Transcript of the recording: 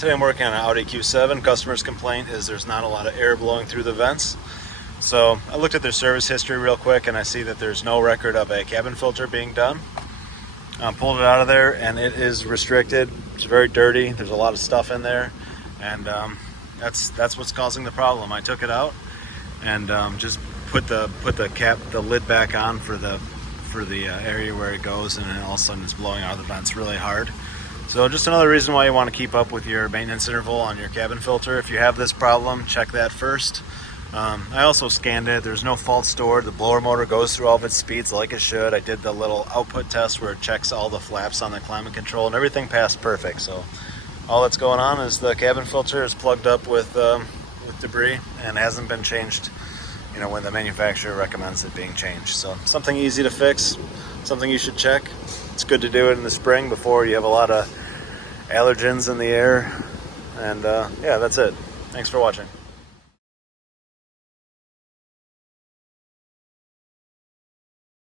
Today I'm working on an Audi Q7. Customer's complaint is there's not a lot of air blowing through the vents. So I looked at their service history real quick and I see that there's no record of a cabin filter being done. Pulled it out of there and it is restricted. It's very dirty. There's a lot of stuff in there, and that's what's causing the problem. I took it out and just put the lid back on for the area where it goes, and then all of a sudden it's blowing out of the vents really hard. So just another reason why you want to keep up with your maintenance interval on your cabin filter. If you have this problem, check that first. I also scanned it. There's no fault stored. The blower motor goes through all of its speeds like it should. I did the little output test where it checks all the flaps on the climate control, and everything passed perfect. So all that's going on is the cabin filter is plugged up with debris and hasn't been changed, you know, when the manufacturer recommends it being changed. So something easy to fix, something you should check. It's good to do it in the spring before you have a lot of allergens in the air. And yeah, that's it. Thanks for watching.